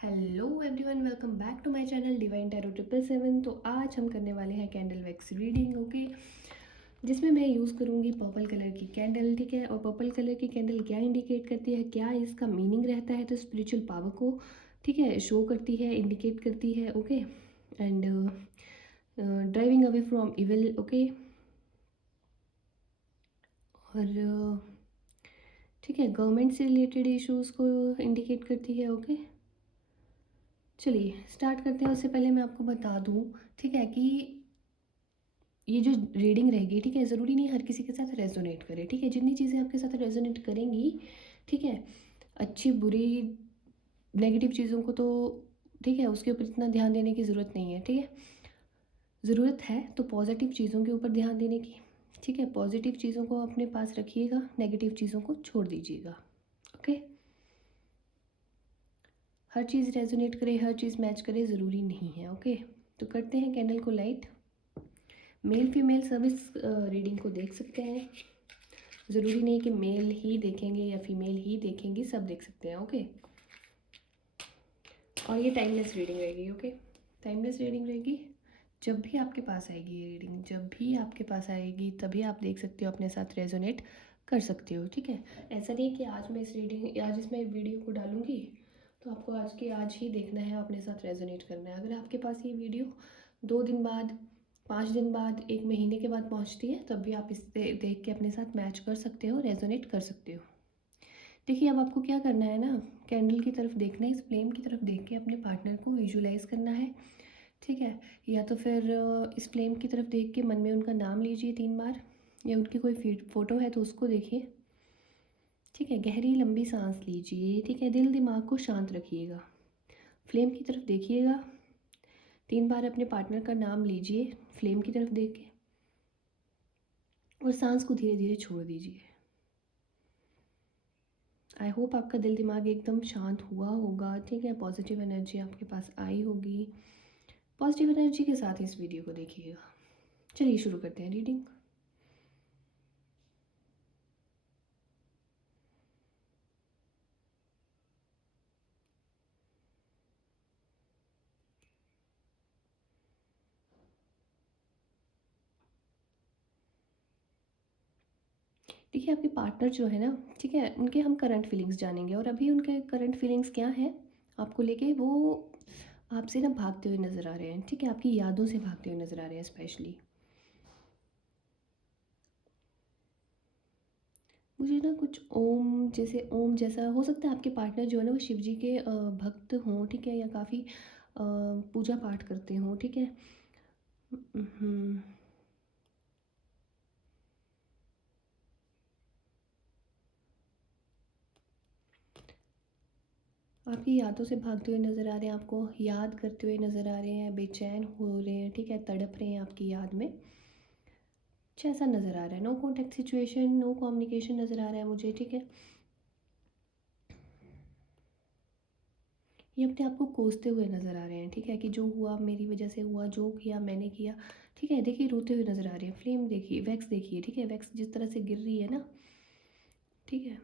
Hello everyone, welcome back to my channel divine tarot 777। तो आज हम करने वाले हैं कैंडल वैक्स रीडिंग। ओके, जिसमें मैं यूज़ करूँगी पर्पल कलर की कैंडल। ठीक है, और पर्पल कलर की कैंडल क्या इंडिकेट करती है, क्या इसका मीनिंग रहता है, तो स्पिरिचुअल पावर को ठीक है शो करती है, इंडिकेट करती है। Okay, and driving away from evil. Okay, और ठीक है, गवर्नमेंट से रिलेटेड इश्यूज़ को इंडिकेट करती है। ओके, चलिए स्टार्ट करते हैं। उससे पहले मैं आपको बता दूं, ठीक है, कि ये जो रीडिंग रहेगी, ठीक है, ज़रूरी नहीं हर किसी के साथ रेजोनेट करे। ठीक है, जितनी चीज़ें आपके साथ रेजोनेट करेंगी, ठीक है, अच्छी बुरी नेगेटिव चीज़ों को तो ठीक है उसके ऊपर इतना ध्यान देने की ज़रूरत नहीं है। ठीक है, ज़रूरत है तो पॉजिटिव चीज़ों के ऊपर ध्यान देने की। ठीक है, पॉजिटिव चीज़ों को अपने पास रखिएगा, नेगेटिव चीज़ों को छोड़ दीजिएगा। ओके, हर चीज़ रेजोनेट करे, हर चीज़ मैच करे, ज़रूरी नहीं है। ओके, तो करते हैं कैंडल को light. Male female service reading को देख सकते हैं, ज़रूरी नहीं कि मेल ही देखेंगे या फीमेल ही देखेंगी, सब देख सकते हैं। ओके, और ये टाइमलेस रीडिंग रहेगी। ओके, टाइमलेस रीडिंग रहेगी। जब भी आपके पास आएगी ये रीडिंग, जब भी आपके पास आएगी तभी आप देख सकते हो, अपने साथ रेजोनेट कर सकते हो। ठीक है, ऐसा नहीं कि आज मैं आज इसमें वीडियो को डालूंगी तो आपको आज के आज ही देखना है, अपने साथ रेजोनेट करना है। अगर आपके पास ये वीडियो 2 दिन बाद, 5 दिन बाद, 1 महीने के बाद पहुंचती है, तब भी आप इसे देख के अपने साथ मैच कर सकते हो, रेजोनेट कर सकते हो। देखिए, अब आपको क्या करना है ना, कैंडल की तरफ देखना है, इस फ्लेम की तरफ देख के अपने पार्टनर को विजुलाइज करना है। ठीक है, या तो फिर इस फ्लेम की तरफ देख के मन में उनका नाम लीजिए 3 बार, या उनकी कोई फ़ोटो है तो उसको देखिए। ठीक है, गहरी लंबी सांस लीजिए। ठीक है, दिल दिमाग को शांत रखिएगा, फ्लेम की तरफ देखिएगा। 3 बार अपने पार्टनर का नाम लीजिए फ्लेम की तरफ देख के, और सांस को धीरे धीरे छोड़ दीजिए। आई होप आपका दिल दिमाग एकदम शांत हुआ होगा। ठीक है, पॉजिटिव एनर्जी आपके पास आई होगी। पॉजिटिव एनर्जी के साथ इस वीडियो को देखिएगा। चलिए शुरू करते हैं रीडिंग। देखिए, आपके पार्टनर जो है ना, ठीक है, उनके हम करंट फीलिंग्स जानेंगे, और अभी उनके करंट फीलिंग्स क्या हैं आपको लेके, वो आपसे ना भागते हुए नज़र आ रहे हैं। ठीक है, आपकी यादों से भागते हुए नज़र आ रहे हैं स्पेशली। मुझे ना कुछ ओम जैसे, ओम जैसा हो सकता है। आपके पार्टनर जो है ना वो शिव जी के भक्त हों। ठीक है, या काफ़ी पूजा पाठ करते हों। ठीक है, हम्म, आपकी यादों से भागते हुए नज़र आ रहे हैं, आपको याद करते हुए नज़र आ रहे हैं, बेचैन हो रहे हैं। ठीक है, तड़प रहे हैं आपकी याद में, कुछ ऐसा नज़र आ रहा है। No contact situation, no communication नज़र आ रहा है मुझे। ठीक है, ये अपने आप को कोसते हुए नज़र आ रहे हैं। ठीक है, कि जो हुआ मेरी वजह से हुआ, जो किया मैंने किया। ठीक है, देखिए रोते हुए नज़र आ रहे हैं। फ्लेम देखिए, वैक्स देखिए। ठीक है, वैक्स जिस तरह से गिर रही है ना, ठीक है,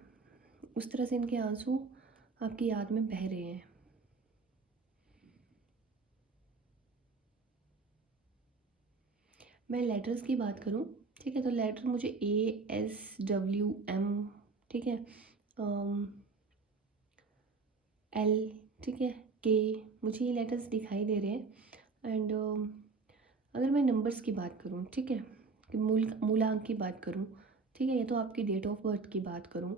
उस तरह से इनके आंसू आपकी याद में बह रहे हैं। मैं लेटर्स की बात करूं, ठीक है, तो लेटर मुझे ASWM, ठीक है, L, ठीक है, K, मुझे ये लेटर्स दिखाई दे रहे हैं। एंड अगर मैं नंबर्स की बात करूं, ठीक है, कि मूलांक की बात करूं, ठीक है, या तो आपकी डेट ऑफ बर्थ की बात करूं,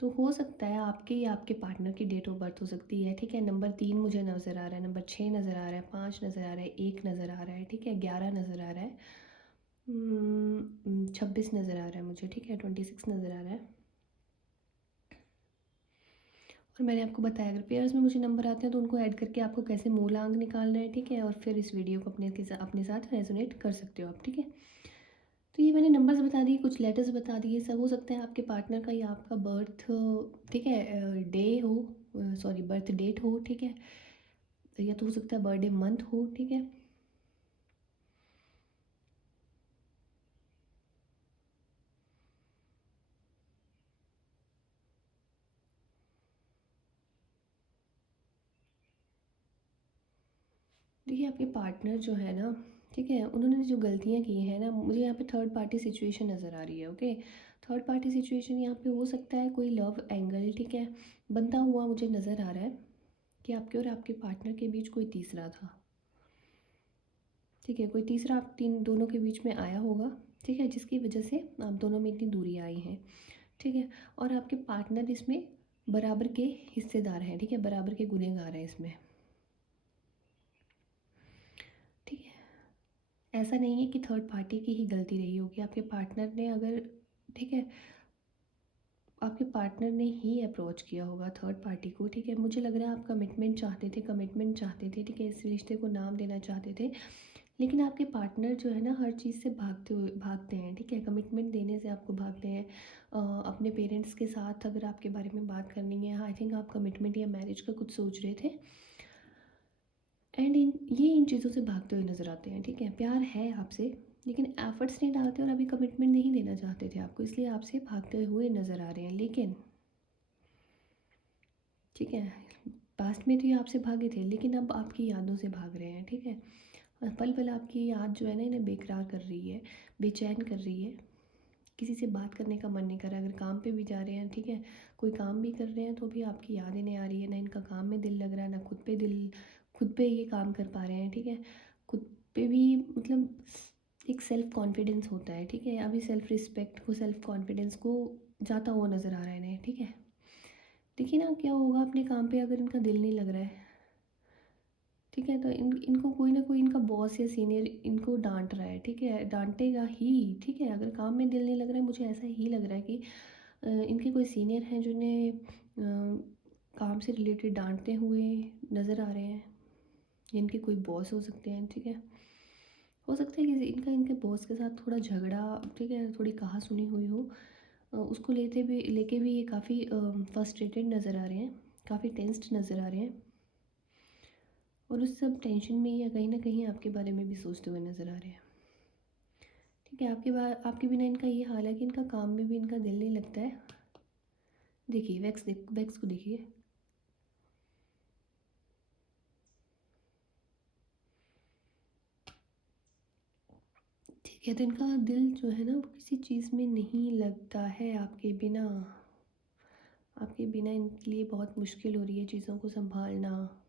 तो हो सकता है आपके या आपके पार्टनर की डेट ऑफ बर्थ हो सकती है। ठीक है, नंबर 3 मुझे नज़र आ रहा है, नंबर 6 नज़र आ रहा है, 5 नज़र आ रहा है, 1 नज़र आ रहा है। ठीक है, 11 नज़र आ रहा है, 26 नज़र आ रहा है मुझे। ठीक है, 26 नज़र आ रहा है। और मैंने आपको बताया, अगर पेयर्स में मुझे नंबर आते हैं तो उनको ऐड करके आपको कैसे मूलांक निकालना है। ठीक है, और फिर इस वीडियो को अपने साथ रेजोनेट कर सकते हो आप। ठीक है, तो ये मैंने नंबर्स बता दिए, कुछ लेटर्स बता दिए। सब हो सकता है आपके पार्टनर का या आपका बर्थ, ठीक है, डे हो, सॉरी बर्थ डेट हो। ठीक है, या तो हो सकता है बर्थडे मंथ हो। ठीक है, देखिए आपके पार्टनर जो है ना, ठीक है, उन्होंने जो गलतियाँ की हैं ना, मुझे यहाँ पे थर्ड पार्टी सिचुएशन नज़र आ रही है। ओके, थर्ड पार्टी सिचुएशन यहाँ पे हो सकता है कोई लव एंगल, ठीक है, बनता हुआ मुझे नज़र आ रहा है कि आपके और आपके पार्टनर के बीच कोई तीसरा था। ठीक है, कोई तीसरा आप तीन दोनों के बीच में आया होगा, ठीक है, जिसकी वजह से आप दोनों में इतनी दूरी आई है। ठीक है, और आपके पार्टनर इसमें बराबर के हिस्सेदार हैं, ठीक है, बराबर के गुनहगार हैं इसमें। ठीक है, ऐसा नहीं है कि थर्ड पार्टी की ही गलती रही होगी। आपके पार्टनर ने अगर, ठीक है, आपके पार्टनर ने ही अप्रोच किया होगा थर्ड पार्टी को। ठीक है, मुझे लग रहा है आप कमिटमेंट चाहते थे, ठीक है, इस रिश्ते को नाम देना चाहते थे, लेकिन आपके पार्टनर जो है ना हर चीज़ से भागते हैं। ठीक है, कमिटमेंट देने से आपको भागते हैं। अपने पेरेंट्स के साथ अगर आपके बारे में बात करनी है, आई थिंक आप कमिटमेंट या मैरिज का कुछ सोच रहे थे, एंड इन चीज़ों से भागते हुए नज़र आते हैं। ठीक है, प्यार है आपसे, लेकिन एफर्ट्स नहीं डालते और अभी कमिटमेंट नहीं देना चाहते थे आपको, इसलिए आपसे भागते हुए नज़र आ रहे हैं। लेकिन ठीक है, पास्ट में तो ये आपसे भागे थे, लेकिन अब आपकी यादों से भाग रहे हैं। ठीक है, और पल पल आपकी याद जो है ना इन्हें बेकरार कर रही है, बेचैन कर रही है। किसी से बात करने का मन नहीं कर रहा। अगर काम पे भी जा रहे हैं, ठीक है, कोई काम भी कर रहे हैं, तो भी आपकी याद इन्हें आ रही है, ना इनका काम में दिल लग रहा है, ना खुद पे ये काम कर पा रहे हैं। ठीक है, खुद पे भी मतलब एक सेल्फ कॉन्फिडेंस होता है, ठीक है, अभी सेल्फ रिस्पेक्ट को, सेल्फ कॉन्फिडेंस को जाता हुआ नज़र आ रहा है इन्हें। ठीक है, देखिए ना क्या होगा अपने काम पे अगर इनका दिल नहीं लग रहा है, ठीक है, तो इनको कोई ना कोई इनका बॉस या सीनियर इनको डांट रहा है। ठीक है, डांटेगा ही। ठीक है, अगर काम में दिल नहीं लग रहा है, मुझे ऐसा ही लग रहा है कि इनके कोई सीनियर हैं जिन्हें काम से रिलेटेड डांटते हुए नज़र आ रहे हैं, या इनके कोई बॉस हो सकते हैं। ठीक है, हो सकता है कि इनका इनके बॉस के साथ थोड़ा झगड़ा, ठीक है, थोड़ी कहा सुनी हुई हो, उसको लेके भी ये काफ़ी फ्रस्ट्रेटेड नज़र आ रहे हैं, काफ़ी टेंस्ड नज़र आ रहे हैं, और उस सब टेंशन में या कहीं न कहीं आपके बारे में भी सोचते हुए नज़र आ रहे हैं। ठीक है, आपके बिना इनका ये हाल है कि इनका काम में भी इनका दिल नहीं लगता है। देखिए वैक्स को देखिए। ठीक है, तो इनका दिल जो है ना वो किसी चीज़ में नहीं लगता है आपके बिना। आपके बिना इनके लिए बहुत मुश्किल हो रही है चीज़ों को सँभालना,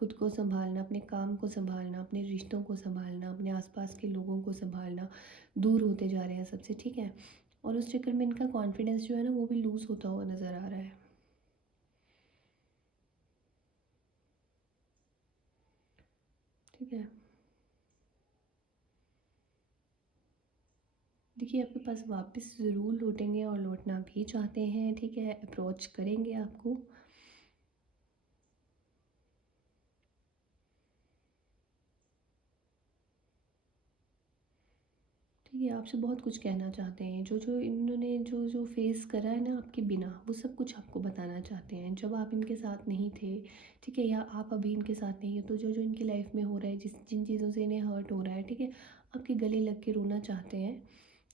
खुद को सँभालना, अपने काम को सँभालना, अपने रिश्तों को सँभालना, अपने आस-पास के लोगों को सँभालना। दूर होते जा रहे हैं सबसे, ठीक है? और उस चक्कर में इनका कॉन्फिडेंस जो है ना वो भी लूज़ होता हुआ नज़र आ रहा है। ठीक है? देखिए आपके पास वापस ज़रूर लौटेंगे और लौटना भी चाहते हैं, ठीक है? अप्रोच करेंगे आपको। ठीक है, आपसे बहुत कुछ कहना चाहते हैं। जो फेस करा है ना आपके बिना, वो सब कुछ आपको बताना चाहते हैं। जब आप इनके साथ नहीं थे, ठीक है, या आप अभी इनके साथ नहीं हो, तो जो-जो इनकी लाइफ़ में हो रहा है, जिन चीज़ों से इन्हें हर्ट हो रहा है, ठीक है, आपके गले लग के रोना चाहते हैं,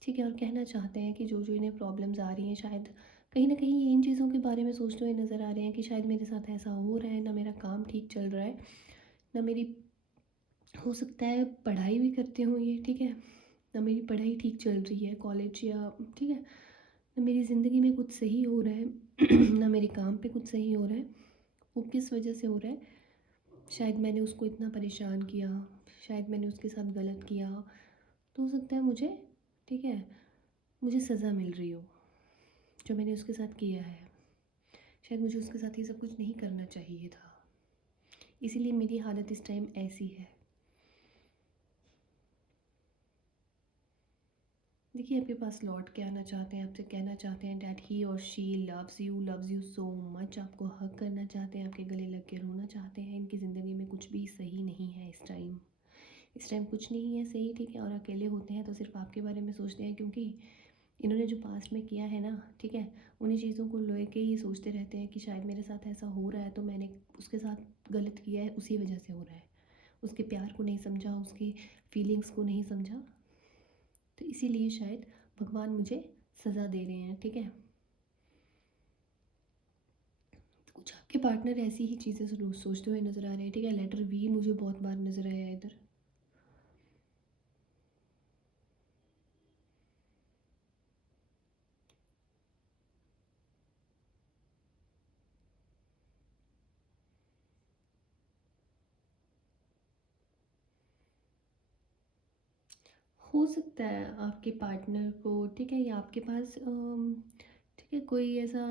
ठीक है, और कहना चाहते हैं कि जो-जो इन्हें प्रॉब्लम्स आ रही हैं, शायद कहीं न कहीं ये इन चीज़ों के बारे में सोचते हुए नज़र आ रहे हैं कि शायद मेरे साथ ऐसा हो रहा है, ना मेरा काम ठीक चल रहा है, ना मेरी, हो सकता है पढ़ाई भी करते हों ये, ठीक है, ना मेरी पढ़ाई ठीक चल रही है कॉलेज या, ठीक है, ना मेरी ज़िंदगी में कुछ सही हो रहा है ना मेरे काम पे कुछ सही हो रहा है। वो किस वजह से हो रहा है? शायद मैंने उसको इतना परेशान किया, शायद मैंने उसके साथ गलत किया, तो हो सकता है मुझे, ठीक है, मुझे सज़ा मिल रही हो, जो मैंने उसके साथ किया है। शायद मुझे उसके साथ ये सब कुछ नहीं करना चाहिए था, इसीलिए मेरी हालत इस टाइम ऐसी है। देखिए आपके पास लौट के आना चाहते हैं, आपसे कहना चाहते हैं दैट ही और she loves you so much, आपको हग करना चाहते हैं, आपके गले लग के रोना चाहते हैं। इनकी ज़िंदगी में कुछ भी सही नहीं है इस टाइम कुछ नहीं है सही, ठीक है, और अकेले होते हैं तो सिर्फ आपके बारे में सोचते हैं, क्योंकि इन्होंने जो पास्ट में किया है ना, ठीक है, उन्हीं चीज़ों को लेके ये सोचते रहते हैं कि शायद मेरे साथ ऐसा हो रहा है तो मैंने उसके साथ गलत किया है, उसी वजह से हो रहा है। उसके प्यार को नहीं समझा, उसकी फीलिंग्स को नहीं समझा, तो इसीलिए शायद भगवान मुझे सज़ा दे रहे हैं। ठीक है, मुझे आपके पार्टनर ऐसी ही चीज़ें सोचते हुए नज़र आ रहे हैं, ठीक है। लेटर वी मुझे बहुत बार नज़र आया है इधर। हो सकता है आपके पार्टनर को, ठीक है, या आपके पास ठीक है, कोई ऐसा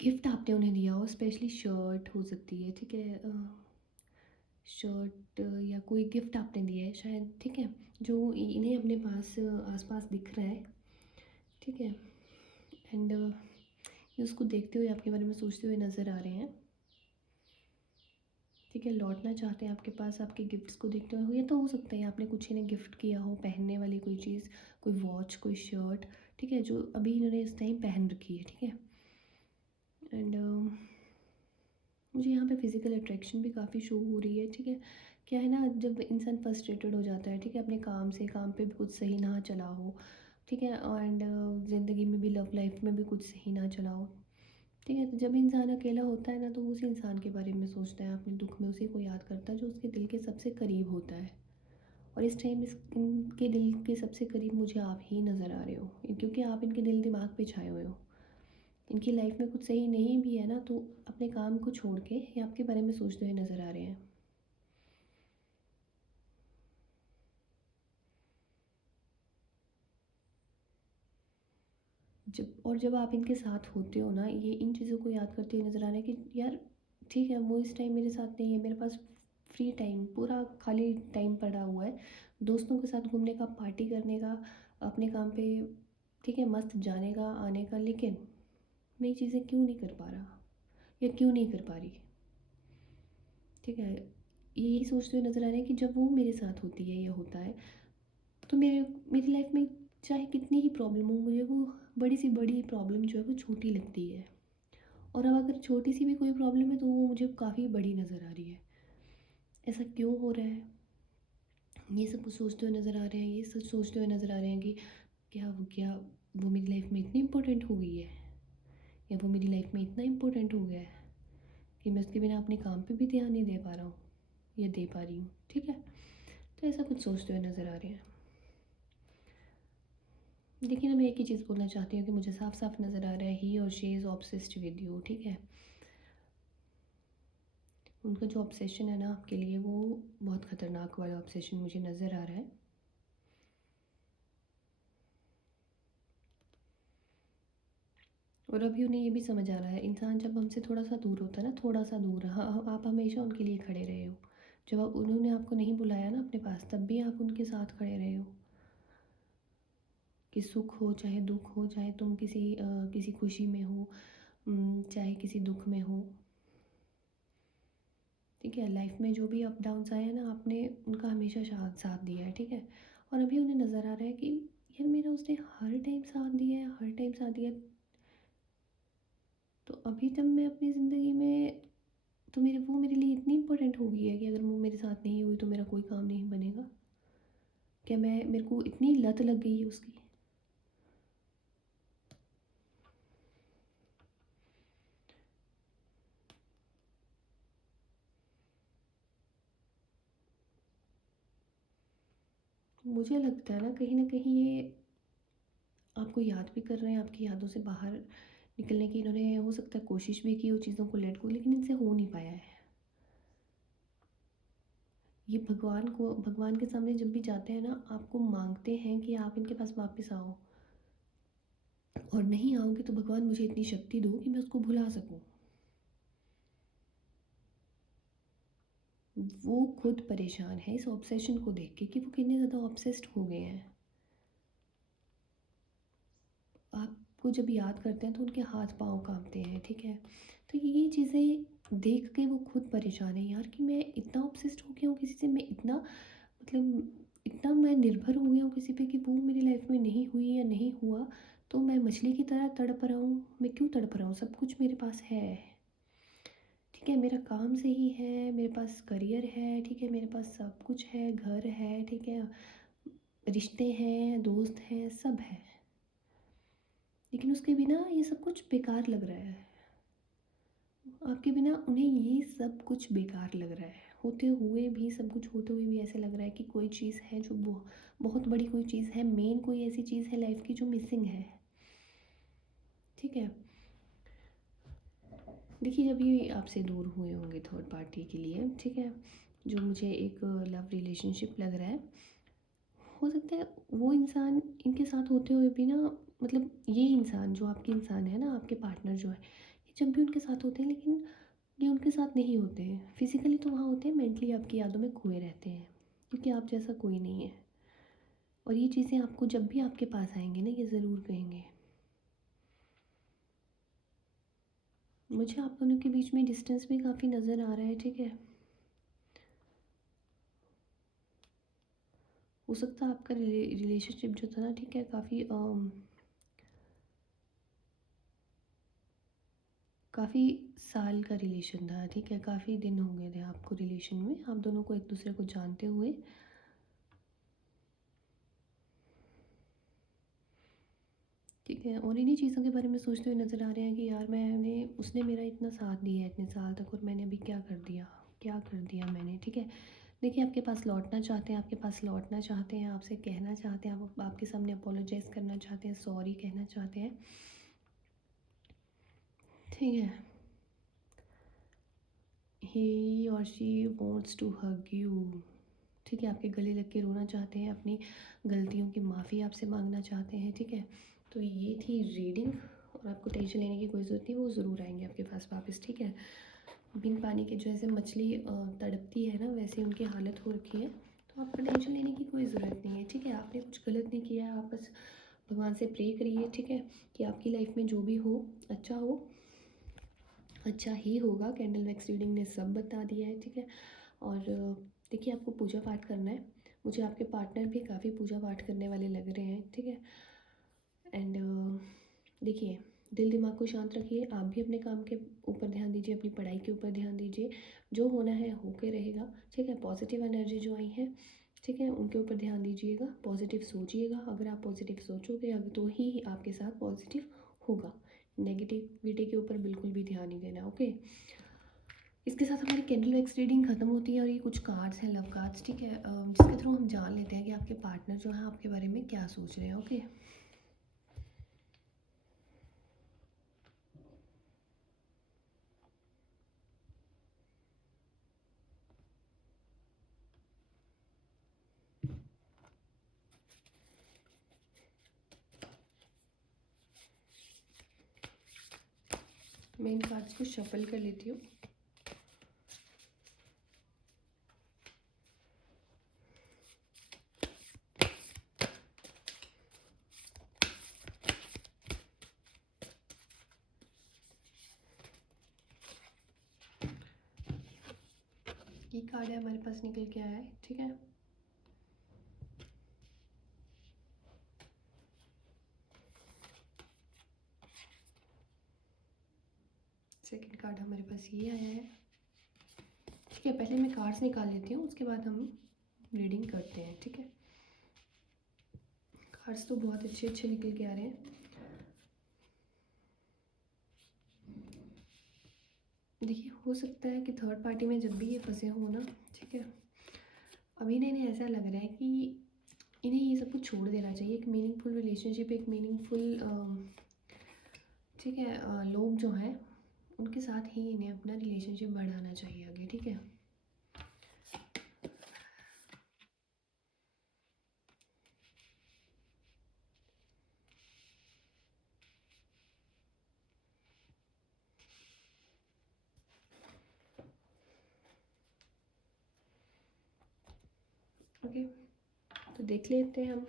गिफ्ट आपने उन्हें दिया हो, स्पेशली शर्ट हो सकती है, ठीक है। शर्ट या कोई गिफ्ट आपने दिया है शायद, ठीक है, जो इन्हें अपने पास आसपास दिख रहा है, ठीक है। एंड ये उसको देखते हुए आपके बारे में सोचते हुए नज़र आ रहे हैं, ठीक है। लौटना चाहते हैं आपके पास आपके गिफ्ट्स को देखते हुए। ये तो हो सकता है आपने कुछ इन्हें गिफ्ट किया हो, पहनने वाली कोई चीज़, कोई वॉच, कोई शर्ट, ठीक है, जो अभी इन्होंने इस टाइम पहन रखी है, ठीक है। एंड मुझे यहाँ पे फिज़िकल अट्रैक्शन भी काफ़ी शो हो रही है, ठीक है। क्या है ना, जब इंसान फ्रस्ट्रेटेड हो जाता है, ठीक है, अपने काम से, काम पे भी कुछ सही ना चला हो, ठीक है, एंड ज़िंदगी में भी, लव लाइफ में भी कुछ सही ना चला हो, ठीक है, तो जब इंसान अकेला होता है ना, तो उस इंसान के बारे में सोचता है, अपने दुख में उसी को याद करता है जो उसके दिल के सबसे करीब होता है। और इस टाइम इनके दिल के सबसे करीब मुझे आप ही नज़र आ रहे हो, क्योंकि आप इनके दिल दिमाग पे छाए हुए हो। इनकी लाइफ में कुछ सही नहीं भी है ना, तो अपने काम को छोड़ के ये आपके बारे में सोचते हुए नज़र आ रहे हैं। जब आप इनके साथ होते हो ना, ये इन चीज़ों को याद करते हुए नज़र आ रहे हैं कि यार, ठीक है, वो इस टाइम मेरे साथ नहीं है, मेरे पास फ्री टाइम, पूरा खाली टाइम पड़ा हुआ है, दोस्तों के साथ घूमने का, पार्टी करने का, अपने काम पे, ठीक है, मस्त जाने का, आने का, लेकिन मैं ये चीज़ें क्यों नहीं कर पा रहा या क्यों नहीं कर पा रही, ठीक है। यही सोचते हुए नज़र आ रहे हैं कि जब वो मेरे साथ होती है या होता है, तो मेरी लाइफ में चाहे कितनी ही प्रॉब्लम हो, मुझे वो बड़ी प्रॉब्लम जो है वो छोटी लगती है। और अब अगर छोटी सी भी कोई प्रॉब्लम है तो वो मुझे काफ़ी बड़ी नज़र आ रही है। ऐसा क्यों हो रहा है? ये सब कुछ सोचते हुए नज़र आ रहे हैं, ये सब सोचते हुए नज़र आ रहे हैं कि क्या वो मेरी लाइफ में इतनी इम्पोर्टेंट हो गई है, या वो मेरी लाइफ में इतना इम्पोर्टेंट हो गया है कि मैं उसके बिना अपने काम पे भी ध्यान नहीं दे पा रहा हूँ या दे पा रही हूँ, ठीक है। तो ऐसा कुछ सोचते हुए नज़र आ रहे हैं। देखिए ना, मैं एक ही चीज़ बोलना चाहती हूँ कि मुझे साफ साफ नज़र आ रहा है, ही और she is obsessed with you, ठीक है। उनका जो ऑब्सेशन है ना आपके लिए, वो बहुत ख़तरनाक वाला ऑब्सेशन मुझे नज़र आ रहा है। और अभी उन्हें ये भी समझ आ रहा है, इंसान जब हमसे थोड़ा सा दूर होता है ना, थोड़ा सा दूर, हाँ, आप हमेशा उनके लिए खड़े रहे हो। जब उन्होंने आपको नहीं बुलाया ना अपने पास, तब भी आप उनके साथ खड़े रहे हो, कि सुख हो चाहे दुख हो, चाहे तुम किसी खुशी में हो, चाहे किसी दुख में हो, ठीक है। लाइफ में जो भी अप डाउन्स आए हैं ना, आपने उनका हमेशा साथ साथ दिया है, ठीक है। और अभी उन्हें नज़र आ रहा है कि यार, मेरा उसने हर टाइम साथ दिया है, हर टाइम साथ दिया है। तो अभी जब मैं अपनी ज़िंदगी में, तो वो मेरे लिए इतनी इम्पोर्टेंट हो गई है कि अगर वो मेरे साथ नहीं हुई तो मेरा कोई काम नहीं बनेगा। क्या मैं मेरे को इतनी लत लग गई है उसकी। मुझे लगता है ना कहीं ये आपको याद भी कर रहे हैं, आपकी यादों से बाहर निकलने की इन्होंने हो सकता है कोशिश भी की हो चीज़ों को लेट को, लेकिन इनसे हो नहीं पाया है। ये भगवान के सामने जब भी जाते हैं ना, आपको मांगते हैं कि आप इनके पास वापस आओ, और नहीं आओगे तो भगवान मुझे इतनी शक्ति दो कि मैं उसको भुला सकूं। वो खुद परेशान है इस ऑब्सेशन को देख के कि वो कितने ज़्यादा ऑब्सेस्ड हो गए हैं। आपको जब याद करते हैं तो उनके हाथ पाँव काँपते हैं, ठीक है। तो ये चीज़ें देख के वो खुद परेशान है यार, कि मैं इतना ऑब्सेस्ड हो गया हूँ किसी से, मैं इतना, मतलब इतना मैं निर्भर हो गया हूँ किसी पे कि वो मेरी लाइफ में नहीं हुई या नहीं हुआ, तो मैं मछली की तरह तड़प रहा हूँ। मैं क्यों तड़प रहा हूँ? सब कुछ मेरे पास है, ठीक है, मेरा काम सही है, मेरे पास करियर है, ठीक है, मेरे पास सब कुछ है, घर है, ठीक है, रिश्ते हैं, दोस्त हैं, सब है। लेकिन उसके बिना ये सब कुछ बेकार लग रहा है। आपके बिना उन्हें ये सब कुछ बेकार लग रहा है। होते हुए भी, सब कुछ होते हुए भी ऐसा लग रहा है कि कोई चीज़ है जो बहुत बड़ी कोई चीज़ है, मेन कोई ऐसी चीज़ है लाइफ की जो मिसिंग है। ठीक है। देखिए, जब ये आपसे दूर हुए होंगे थर्ड पार्टी के लिए, ठीक है, जो मुझे एक लव रिलेशनशिप लग रहा है, हो सकता है वो इंसान इनके साथ होते हुए भी ना, मतलब ये इंसान जो आपके इंसान है ना, आपके पार्टनर जो है, ये जब भी उनके साथ होते हैं, लेकिन ये उनके साथ नहीं होते हैं। फिजिकली तो वहाँ होते हैं, मेंटली आपकी यादों में खोए रहते हैं, क्योंकि आप जैसा कोई नहीं है। और ये चीज़ें आपको जब भी आपके पास आएंगे ना, ये ज़रूर कहेंगे। मुझे आप दोनों के बीच में डिस्टेंस भी काफ़ी नज़र आ रहा है। ठीक है, हो सकता है आपका रिलेशनशिप जो था ना, ठीक है, काफ़ी साल का रिलेशन था। ठीक है, काफ़ी दिन हो गए थे आपको रिलेशन में, आप दोनों को एक दूसरे को जानते हुए। ठीक है, और इन्हीं चीज़ों के बारे में सोचते हुए नज़र आ रहे हैं कि यार मैंने उसने मेरा इतना साथ दिया है इतने साल तक, और मैंने अभी क्या कर दिया, क्या कर दिया मैंने। ठीक है, देखिए, आपके पास लौटना चाहते हैं, आपके पास लौटना चाहते हैं, आपसे कहना चाहते हैं, आप आपके सामने अपोलोजाइज़ करना चाहते हैं, सॉरी कहना चाहते हैं। ठीक है, ही और she wants to hug you. ठीक है, आपके गले लग के रोना चाहते हैं, अपनी गलतियों की माफ़ी आपसे मांगना चाहते हैं। ठीक है, तो ये थी रीडिंग, और आपको टेंशन लेने की कोई ज़रूरत नहीं, वो ज़रूर आएंगे आपके पास वापस। ठीक है, बिन पानी के जैसे मछली तड़पती है ना, वैसे उनकी हालत हो रखी है, तो आपको टेंशन लेने की कोई ज़रूरत नहीं है। ठीक है, आपने कुछ गलत नहीं किया है, आप बस भगवान से प्रे करिए। ठीक है, कि आपकी लाइफ में जो भी हो, अच्छा हो, अच्छा ही होगा। कैंडल वैक्स रीडिंग ने सब बता दिया है। ठीक है, और देखिए, आपको पूजा पाठ करना है। मुझे आपके पार्टनर भी काफ़ी पूजा पाठ करने वाले लग रहे हैं। ठीक है, एंड देखिए, दिल दिमाग को शांत रखिए, आप भी अपने काम के ऊपर ध्यान दीजिए, अपनी पढ़ाई के ऊपर ध्यान दीजिए। जो होना है होके रहेगा। ठीक है, पॉजिटिव एनर्जी जो आई है, ठीक है, उनके ऊपर ध्यान दीजिएगा, पॉजिटिव सोचिएगा। अगर आप पॉजिटिव सोचोगे अब तो ही आपके साथ पॉजिटिव होगा। नेगेटिविटी के ऊपर बिल्कुल भी ध्यान नहीं देना। ओके, इसके साथ हमारी कैंडल वैक्स रीडिंग खत्म होती है, और ये कुछ कार्ड्स हैं, लव कार्ड्स। ठीक है, जिसके थ्रू हम जान लेते हैं कि आपके पार्टनर जो है आपके बारे में क्या सोच रहे हैं। ओके, मैं इन कार्ड्स को शफल कर लेती हूँ। ये कार्ड है हमारे पास निकल के आया है। ठीक है, सेकंड कार्ड हमारे पास ये आया है। ठीक है, पहले मैं कार्ड्स निकाल लेती हूँ, उसके बाद हम रीडिंग करते हैं। ठीक है, कार्ड्स तो बहुत अच्छे अच्छे निकल के आ रहे हैं। देखिए, हो सकता है कि थर्ड पार्टी में जब भी ये फंसे हो ना, ठीक है, अभी ना इन्हें ऐसा लग रहा है कि इन्हें ये सब कुछ छोड़ देना चाहिए। एक मीनिंगफुल रिलेशनशिप, एक मीनिंगफुल, ठीक है, लोग जो हैं उनके साथ ही इन्हें अपना रिलेशनशिप बढ़ाना चाहिए आगे। ठीक है, ओके, तो देख लेते हैं हम।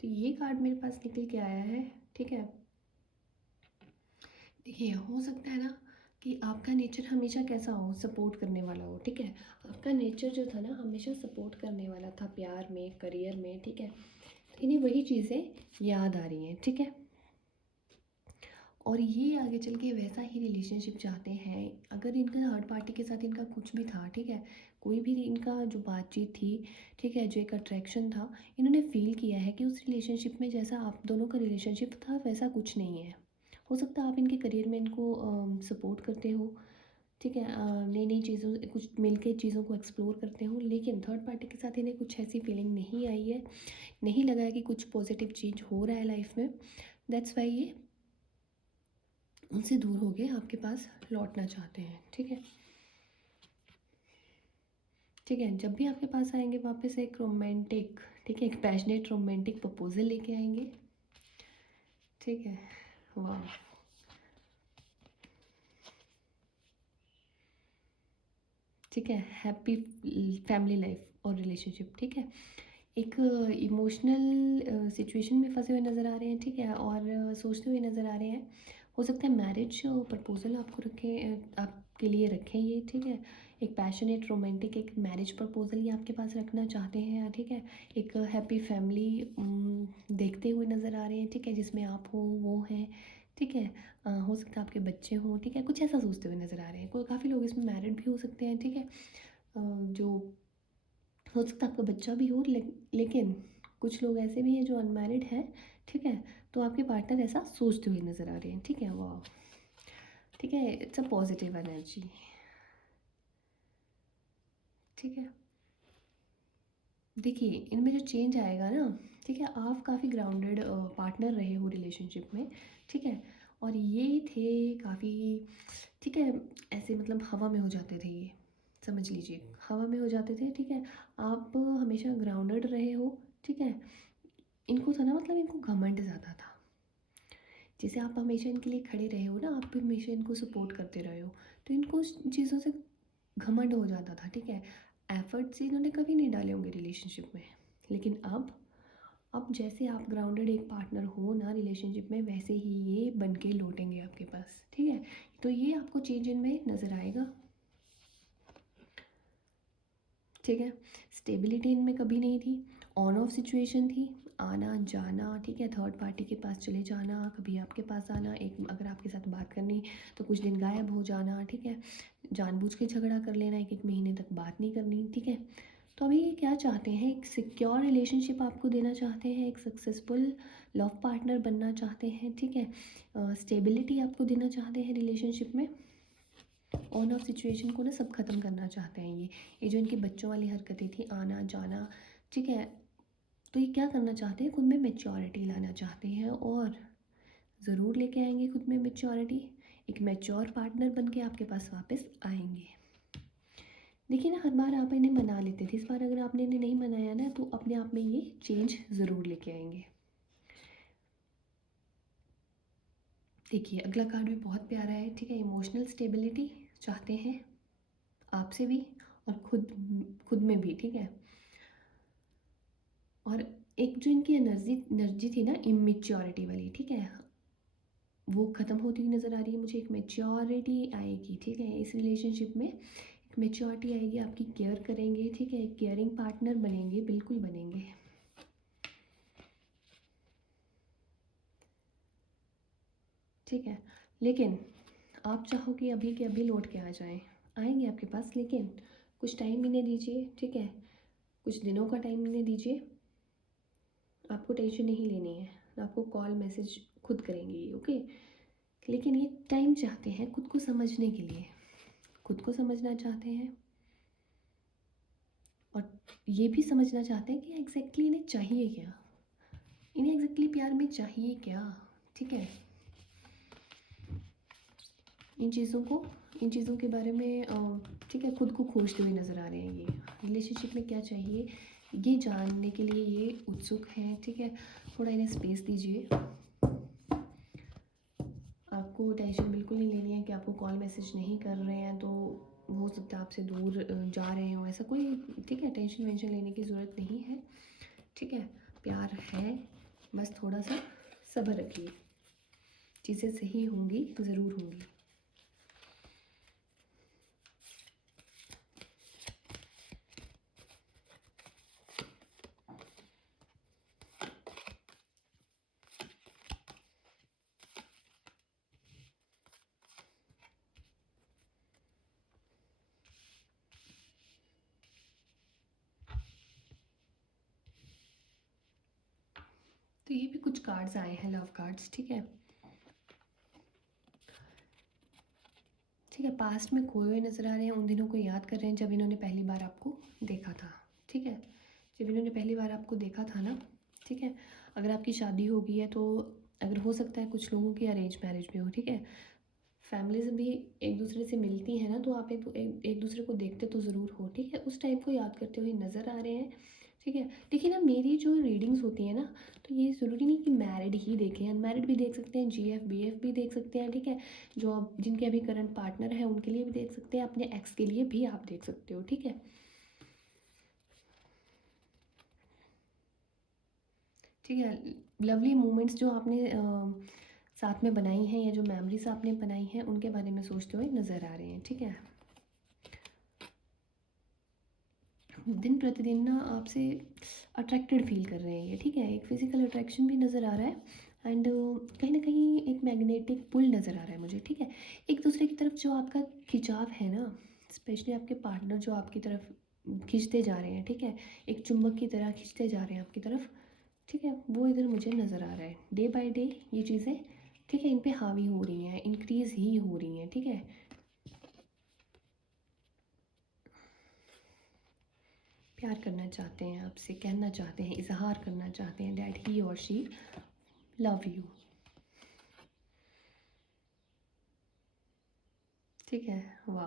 तो ये कार्ड मेरे पास निकल के आया है। ठीक है, देखिए, हो सकता है ना कि आपका नेचर हमेशा कैसा हो, सपोर्ट करने वाला हो। ठीक है, आपका नेचर जो था ना, हमेशा सपोर्ट करने वाला था, प्यार में, करियर में। ठीक है, तो इन्हें वही चीज़ें याद आ रही हैं। ठीक है, और ये आगे चल के वैसा ही रिलेशनशिप चाहते हैं। अगर इनका थर्ड पार्टी के साथ इनका कुछ भी था, ठीक है, कोई भी इनका जो बातचीत थी, ठीक है, जो एक अट्रैक्शन था, इन्होंने फील किया है कि उस रिलेशनशिप में जैसा आप दोनों का रिलेशनशिप था वैसा कुछ नहीं है। हो सकता है आप इनके करियर में इनको सपोर्ट करते हो, ठीक है, नई नई चीज़ों कुछ मिल के चीज़ों को एक्सप्लोर करते हो, लेकिन थर्ड पार्टी के साथ इन्हें कुछ ऐसी फीलिंग नहीं आई है, नहीं लगा है कि कुछ पॉजिटिव चेंज हो रहा है लाइफ में। दैट्स वाई ये उनसे दूर हो के आपके पास लौटना चाहते हैं, ठीक है। ठीक है, जब भी आपके पास आएंगे वापस एक रोमांटिक, ठीक है, एक पैशनेट रोमांटिक प्रपोजल लेके आएंगे, ठीक है। वाह, ठीक है, हैप्पी फैमिली लाइफ और रिलेशनशिप, ठीक है। एक इमोशनल सिचुएशन में फंसे हुए नज़र आ रहे हैं, ठीक है, और सोचते हुए नज़र आ रहे हैं। हो सकता है मैरिज प्रपोजल आपको आपके लिए रखें ये, ठीक है। एक पैशनेट रोमांटिक एक मैरिज प्रपोजल ये आपके पास रखना चाहते हैं, ठीक है। एक हैप्पी फैमिली देखते हुए नज़र आ रहे हैं, ठीक है, जिसमें आप हो, वो हैं, ठीक है। हो सकता है आपके बच्चे हों, ठीक है, कुछ ऐसा सोचते हुए नज़र आ रहे हैं। कोई काफ़ी लोग इसमें मैरिड भी हो सकते हैं, ठीक है। जो हो सकता है आपका बच्चा भी हो, लेकिन कुछ लोग ऐसे भी हैं जो अनमैरिड हैं, ठीक है। तो आपके पार्टनर ऐसा सोचते हुए नज़र आ रहे हैं, ठीक है। वाह, ठीक है, इट्स अ पॉजिटिव एनर्जी, ठीक है। देखिए इनमें जो चेंज आएगा ना, ठीक है, आप काफ़ी ग्राउंडेड पार्टनर रहे हो रिलेशनशिप में, ठीक है। और ये थे काफ़ी, ठीक है, ऐसे मतलब हवा में हो जाते थे ये, समझ लीजिए हवा में हो जाते थे, ठीक है। आप हमेशा ग्राउंडेड रहे हो, ठीक है। इनको था ना, मतलब इनको घमंड ज़्यादा था। जैसे आप हमेशा इनके लिए खड़े रहे हो ना, आप भी हमेशा इनको सपोर्ट करते रहे हो, तो इनको उस चीज़ों से घमंड हो जाता था, ठीक है। एफर्ट्स इन्होंने कभी नहीं डाले होंगे रिलेशनशिप में, लेकिन अब जैसे आप ग्राउंडेड एक पार्टनर हो ना रिलेशनशिप में, वैसे ही ये बन के लौटेंगे आपके पास, ठीक है। तो ये आपको चेंज इनमें नज़र आएगा, ठीक है। स्टेबिलिटी इनमें कभी नहीं थी, ऑन ऑफ सिचुएशन थी, आना जाना, ठीक है, थर्ड पार्टी के पास चले जाना, कभी आपके पास आना, एक अगर आपके साथ बात करनी तो कुछ दिन गायब हो जाना, ठीक है। जानबूझ के झगड़ा कर लेना, एक एक महीने तक बात नहीं करनी, ठीक है। तो अभी ये क्या चाहते हैं, एक सिक्योर रिलेशनशिप आपको देना चाहते हैं, एक सक्सेसफुल लव पार्टनर बनना चाहते हैं, ठीक है। स्टेबिलिटी आपको देना चाहते हैं रिलेशनशिप में, ऑन ऑफ सिचुएशन को ना सब ख़त्म करना चाहते हैं ये जो इनकी बच्चों वाली हरकतें थी, आना जाना, ठीक है। तो ये क्या करना चाहते हैं, खुद में मेच्योरिटी लाना चाहते हैं, और ज़रूर लेके आएंगे खुद में मेच्योरिटी। एक मैच्योर पार्टनर बन के आपके पास वापस आएंगे। देखिए ना, हर बार आप इन्हें मना लेते थे, इस बार अगर आपने इन्हें नहीं मनाया ना, तो अपने आप में ये चेंज ज़रूर लेके आएंगे। देखिए अगला कार्ड भी बहुत प्यारा है, ठीक है। इमोशनल स्टेबिलिटी चाहते हैं आपसे भी, और खुद खुद में भी, ठीक है। और एक जो इनकी एनर्जी एनर्जी थी ना इमेच्योरिटी वाली, ठीक है, वो ख़त्म होती हुई नज़र आ रही है मुझे। एक मेच्योरिटी आएगी, ठीक है, इस रिलेशनशिप में एक मेच्योरिटी आएगी, आपकी केयर करेंगे, ठीक है, एक केयरिंग पार्टनर बनेंगे, बिल्कुल बनेंगे, ठीक है। लेकिन आप चाहो कि अभी के अभी लौट के आ जाएं, आएंगे आपके पास, लेकिन कुछ टाइम इन्हें दीजिए, ठीक है, कुछ दिनों का टाइम इन्हें दीजिए। आपको टेंशन नहीं लेनी है, आपको कॉल मैसेज खुद करेंगे ये, ओके। लेकिन ये टाइम चाहते हैं खुद को समझने के लिए, खुद को समझना चाहते हैं, और ये भी समझना चाहते हैं कि एग्जैक्टली इन्हें चाहिए क्या, इन्हें एग्जैक्टली प्यार में चाहिए क्या, ठीक है। इन चीज़ों के बारे में ठीक है, खुद को खोजते हुए नज़र आ रहे हैं ये, रिलेशनशिप में क्या चाहिए ये जानने के लिए ये उत्सुक हैं, ठीक है। थोड़ा इन्हें स्पेस दीजिए, आपको टेंशन बिल्कुल नहीं लेनी है कि आपको कॉल मैसेज नहीं कर रहे हैं तो हो सकता है आपसे दूर जा रहे हो, ऐसा कोई, ठीक है, टेंशन वेंशन लेने की ज़रूरत नहीं है, ठीक है। प्यार है, बस थोड़ा सा सब्र रखिए, चीज़ें सही होंगी, ज़रूर होंगी। तो ये भी कुछ कार्ड्स आए हैं, लव कार्ड्स, ठीक है। ठीक है, पास्ट में खोए हुए नज़र आ रहे हैं, उन दिनों को याद कर रहे हैं जब इन्होंने पहली बार आपको देखा था, ठीक है। जब इन्होंने पहली बार आपको देखा था ना, ठीक है। अगर आपकी शादी हो गई है तो, अगर हो सकता है कुछ लोगों की अरेंज मैरिज भी हो, ठीक है। फैमिलीज भी एक दूसरे से मिलती हैं ना, तो आप एक दूसरे को देखते तो ज़रूर हो, ठीक है। उस टाइम को याद करते हुए नज़र आ रहे हैं, ठीक है। देखिए ना, मेरी जो रीडिंग्स होती है ना, तो ये ज़रूरी नहीं कि मैरिड ही देखें, अनमैरिड भी देख सकते हैं, जीएफ बीएफ भी देख सकते हैं, ठीक है। जो अब जिनके अभी करंट पार्टनर है उनके लिए भी देख सकते हैं, अपने एक्स के लिए भी आप देख सकते हो, ठीक है। ठीक है, लवली मोमेंट्स जो आपने साथ में बनाई हैं, या जो मेमोरीज आपने बनाई हैं, उनके बारे में सोचते हुए नज़र आ रहे हैं, ठीक है। दिन प्रतिदिन ना आपसे अट्रैक्टेड फील कर रहे हैं ये, ठीक है। एक फिजिकल अट्रैक्शन भी नज़र आ रहा है, एंड कहीं ना कहीं एक मैग्नेटिक पुल नज़र आ रहा है मुझे, ठीक है। एक दूसरे की तरफ जो आपका खिंचाव है ना, स्पेशली आपके पार्टनर जो आपकी तरफ खींचते जा रहे हैं, ठीक है। एक चुंबक की तरह खींचते जा रहे हैं आपकी तरफ, ठीक है। वो इधर मुझे नज़र आ रहा है, डे बाय डे ये चीज़ें, ठीक है, इन पे हावी हो रही हैं, इंक्रीज़ ही हो रही हैं, ठीक है। प्यार करना चाहते हैं आपसे, कहना चाहते हैं, इजहार करना चाहते हैं दैट ही और शी लव यू, ठीक है। वाह,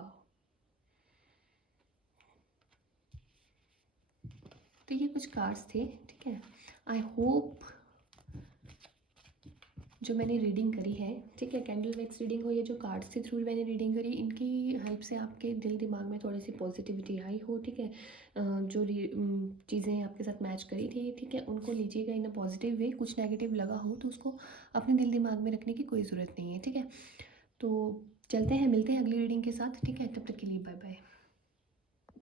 तो ये कुछ कार्ड्स थे, ठीक है। आई होप जो मैंने रीडिंग करी है, ठीक है, कैंडल वैक्स रीडिंग हो, ये जो कार्ड्स के थ्रू मैंने रीडिंग करी, इनकी हेल्प से आपके दिल दिमाग में थोड़ी सी पॉजिटिविटी आई हो, ठीक है। जो चीज़ें आपके साथ मैच करी थी, ठीक है, उनको लीजिएगा इन अ पॉजिटिव वे। कुछ नेगेटिव लगा हो तो उसको अपने दिल दिमाग में रखने की कोई ज़रूरत नहीं है, ठीक है। तो चलते हैं, मिलते हैं अगली रीडिंग के साथ, ठीक है। तब तक के लिए बाय बाय।